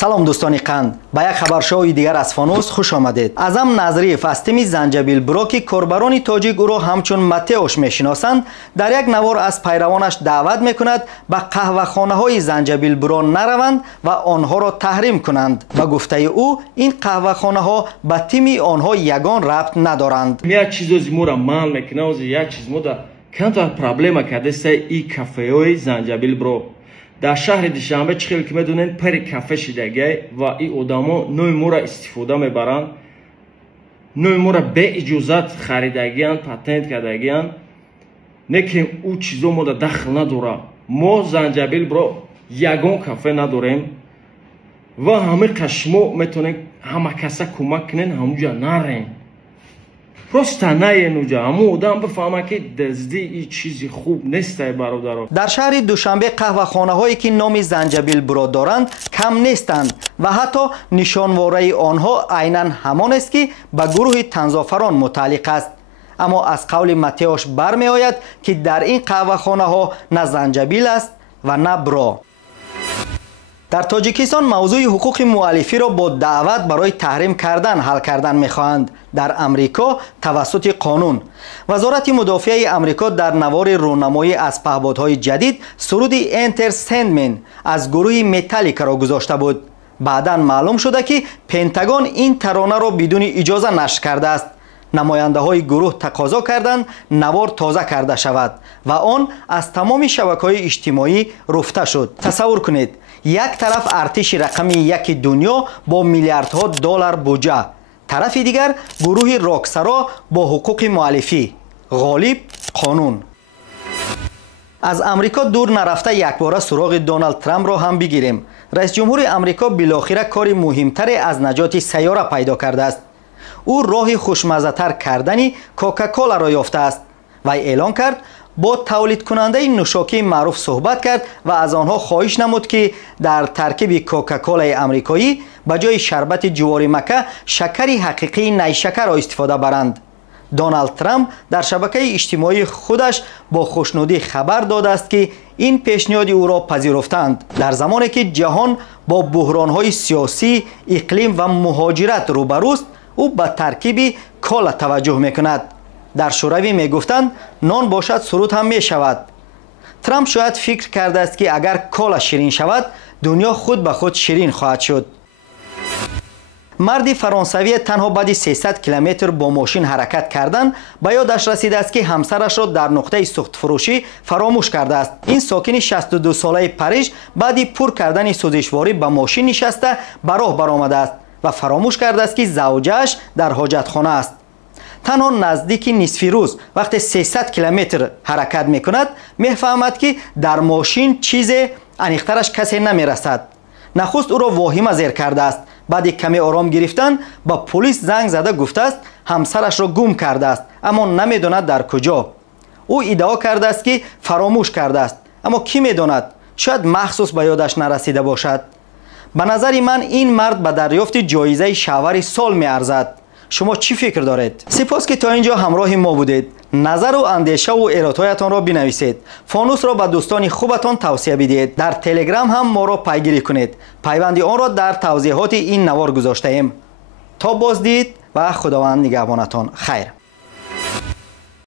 سلام دوستان قند، به یک خبرشوی دیگر از فانوس خوش آمدید. اعظم نظریف از تیم زنجبیل برو که کاربران تاجیک او را همچون متئوش میشناسند، در یک نوار از پیروانش دعوت میکند به قهوه‌خانه های زنجبیل برو نروند و آنها را تحریم کنند. به گفته او این قهوه‌خانه ها به تیم آنها یگان ربط ندارند. یک چیز از مورا مال میکنه و یک چیز مودا کنتا پرابلما کده سه ای کافه های زنجبیل برو در شهر دوشنبه چخیل که میدونین پر کافه شدگی و این آدما نوع مورا استفاده میبرند، نوع مورا به اجازت خریدگیان، پاتنت کردگیان، نکیم او چیزا ما دخل نداره. ما زنجبیل برو یگان کافه نداریم و همه قشمو میتونن همه کسا کمک کنن همونجا نرین. پروست نه نوجا همو آدم بفهمه که دزدی این چیزی خوب نیست برادران. در شهر دوشنبه قهوه‌خانه هایی که نام زنجبیل برو دارند کم نیستند و حتی نشانواره آنها عیناً همان است که به گروه طنزآفران متعلق است. اما از قول متئوش برمی آید که در این قهوه‌خانه ها نه زنجبیل است و نه برو. در تاجیکستان موضوع حقوق مؤلفی را با دعوت برای تحریم کردن حل کردن می‌خواهند. در امریکا توسط قانون وزارت مدافع امریکا در نوار رونمایی از پهپادهای جدید سرود انتر سندمن از گروه متالیکا را گذاشته بود. بعداً معلوم شده که پنتاگون این ترانه را بدون اجازه نشر کرده است. نماینده های گروه تقاضا کردند نوار تازه کرده شود و آن از تمام شبکه‌های اجتماعی رفته شد. تصور کنید یک طرف ارتش رقم یک دنیا با میلیاردها دلار بودجه، طرف دیگر گروه راکسرا با حقوق مؤلفی، غالب قانون. از امریکا دور نرفته یک بار سراغ دونالد ترامپ را هم بگیریم. رئیس جمهور امریکا بالاخره کار مهمتر از نجات سیاره پیدا کرده است. او راه خوشمزه تر کردن کوکاکولا را یافته است و اعلان کرد با تولید کننده نوشاکی معروف صحبت کرد و از آنها خواهش نمود که در ترکیب کوکاکولای امریکایی به جای شربت جواری مکه شکری حقیقی نیشکر را استفاده برند. دونالد ترامپ در شبکه اجتماعی خودش با خوشنودی خبر داده است که این پیشنهاد او را پذیرفتند در زمانی که جهان با بحران‌های سیاسی، اقلیم و مهاجرت روبروست. او به ترکیب کولا توجه میکند. در شوروی میگفتند نان باشد سرود هم میشود. ترامپ شاید فکر کرده است که اگر کولا شیرین شود دنیا خود به خود شیرین خواهد شد. مرد فرانسوی تنها بعد 300 کیلومتر با ماشین حرکت کردن به یادش رسیده است که همسرش را در نقطه سوخت فروشی فراموش کرده است. این ساکن 62 ساله پاریس بعد پر کردن سوزشواری به ماشین نشسته به راه برآمده است و فراموش کرده است که زوجش در حاجتخانه است. تنها نزدیک نصف روز وقتی 300 کیلومتر حرکت میکند میفهمد که در ماشین چیز انیخترش کسی نمیرسد. نخست او را واهمه زیر کرده است. بعد کمی آرام گرفتن با پلیس زنگ زده گفته است همسرش را گم کرده است اما نمیداند در کجا. او ادعا کرده است که فراموش کرده است اما کی میداند، شاید مخصوص به یادش نرسیده باشد. به نظر من این مرد به دریافت جایزه شاور سال می ارزد. شما چی فکر دارید؟ سپاس که تا اینجا همراه ما بودید. نظر و اندیشه و ارائه‌هایتان را بنویسید. فانوس را به دوستان خوبتان توصیه بدهید. در تلگرام هم ما را پیگیری کنید. پیوند آن را در توضیحات این نوار گذاشته ایم. تا بازدید و خداوند نگهبانتان. خیر.